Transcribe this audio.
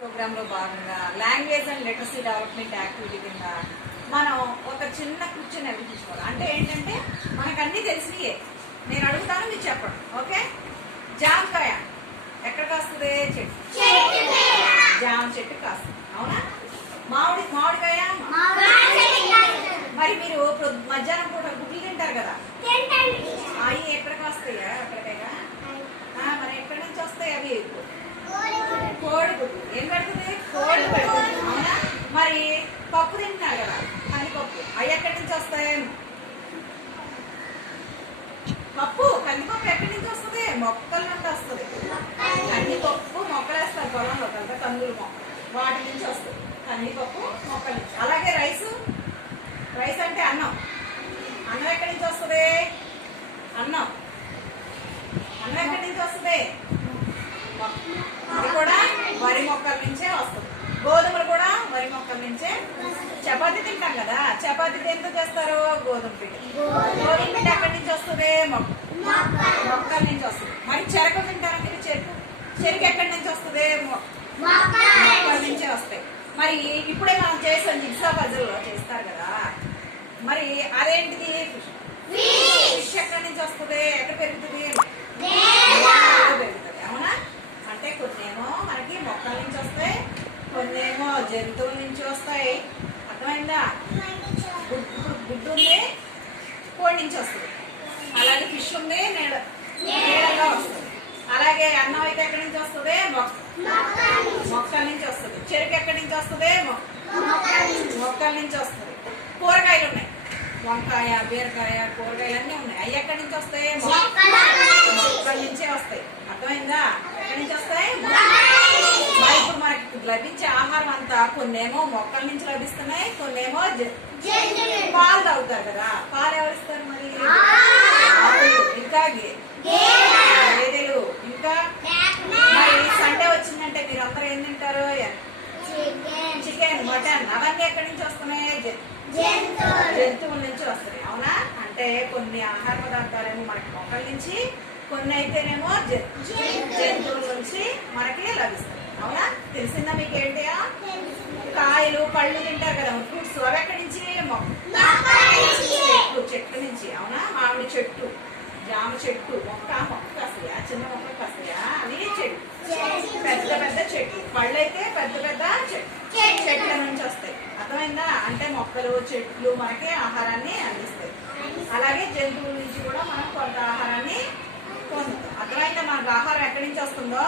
Programme లో భాగంగా language and literacy development activity కింద మనం ఒక చిన్న క్వశ్చన్ అవి తీసుకోవాలి. అంటే ఏంటంటే మనకు అన్ని తెలిసినయే, నేను అడుగుతాను మీరు చెప్పండి. ఓకే, జామకాయ ఎక్కడ కాస్తుంది? చెట్టు, జామ చెట్టు కాస్తుంది. అవునా? మామిడికాయ మరి మీరు మధ్యాహ్నం పూట గుడ్లు తింటారు కదా, అవి ఎక్కడికి వస్తాయా? ఎక్కడికైనా మరి ఎక్కడి నుంచి వస్తాయి అవి? కోడిగుడ్డు. ఏం పెడుతుంది? కోడి పెడుతుంది. అవునా? మరి పప్పు తింటున్నారు కదా, కందిపప్పు, అవి ఎక్కడి నుంచి వస్తాయి? కందిపప్పు ఎక్కడి నుంచి వస్తుంది? మొక్కల నుండి వస్తుంది. కందిపప్పు మొక్కలు వేస్తారు పొలంలో కదా, కందులు మొక్కలు, వాటి నుంచి వస్తుంది కందిపప్పు మొక్కల నుంచి. అలాగే రైస్ అంటే అన్నం ఎక్కడి నుంచి వస్తుంది? అన్నం ఎక్కడి నుంచి వస్తుంది? అది కూడా వరి మొక్కల నుంచే వస్తుంది. గోధుమలు కూడా వరి మొక్కల నుంచే. చపాతీ తింటాం కదా, చపాతీ దేంతో చేస్తారు? గోధుమ పిండి. గోధుమ పిండి ఎక్కడి నుంచి వస్తుంది? మొక్కల నుంచి వస్తుంది. మరి చెరకు తింటారా మీరు? చెరుకు ఎక్కడి నుంచి వస్తుంది? మొక్కల నుంచే వస్తాయి. మరి ఇప్పుడే మనం చేసాం జిగ్సా పజిల్ చేస్తారు కదా, మరి అదేంటిది? ఫిష్ ఎక్కడి నుంచి వస్తుంది? ఎక్కడ పెరుగుతుంది? పెరుగుతుంది. అవునా? అంటే కొన్నేమో మనకి మొక్కల నుంచి వస్తాయి, కొన్నేమో జంతువుల నుంచి వస్తాయి. అర్థమైందా? గుడ్డు ఉంది, కోడి నుంచి వస్తుంది. అలాగే ఫిష్ ఉంది, నీళ్ళలో వస్తుంది. అలాగే అన్నం అయితే ఎక్కడి నుంచి వస్తుంది? మొక్కల నుంచి వస్తుంది. చెరుకు ఎక్కడి నుంచి వస్తుంది? మొక్కల నుంచి వస్తుంది. కూరగాయలు ఉన్నాయి, వంకాయ, బీరకాయ, కూరగాయలు అన్నీ ఉన్నాయి. అవి ఎక్కడి నుంచి వస్తాయి? మొక్కల నుంచే వస్తాయి. అర్థమైందా? ఎక్కడి నుంచి వస్తాయి? ఇప్పుడు మనకి లభించే ఆహారం అంతా కొన్నేమో మొక్కల నుంచి లభిస్తున్నాయి, కొన్నేమో పాలు తాగుతారు కదా. పాలు ఎవరు ఇస్తారు మరి? ఇంకా గేదెలు. ఇంకా మరి సండే వచ్చిందంటే మీరు అందరూ ఏం తింటారు? చికెన్, మటన్, అవన్నీ ఎక్కడి నుంచి వస్తున్నాయి? జంతువుల నుంచి వస్తున్నాయి. అవునా? అంటే కొన్ని ఆహార పదార్థాలేమో మనకి మొక్కల నుంచి, కొన్ని అయితేనేమో జంతువుల నుంచి మనకి లభిస్తాయి. అవునా? తెలిసిందా మీకు? ఏంటియా? కాయలు, పళ్ళు తింటారు కదా, ఫ్రూట్స్, అవి ఎక్కడి నుంచి? చెట్ల నుంచి. అవునా? మామిడి చెట్టు, జామ చెట్టు, మొక్క కాస్తాయా? చిన్న మొక్క కాస్తాయా? అవి చెట్టు, పెద్ద చెట్టు. పళ్ళు అయితే పెద్ద చెట్ల నుంచి వస్తాయి. అర్థమైందా? అంటే మొక్కలు, చెట్లు మనకి ఆహారాన్ని అందిస్తాయి. అలాగే జంతువుల నుంచి కూడా మనం కొంత ఆహారాన్ని పొందుతాం. అర్థమైందా? మనకు ఆహారం ఎక్కడి నుంచి వస్తుందో?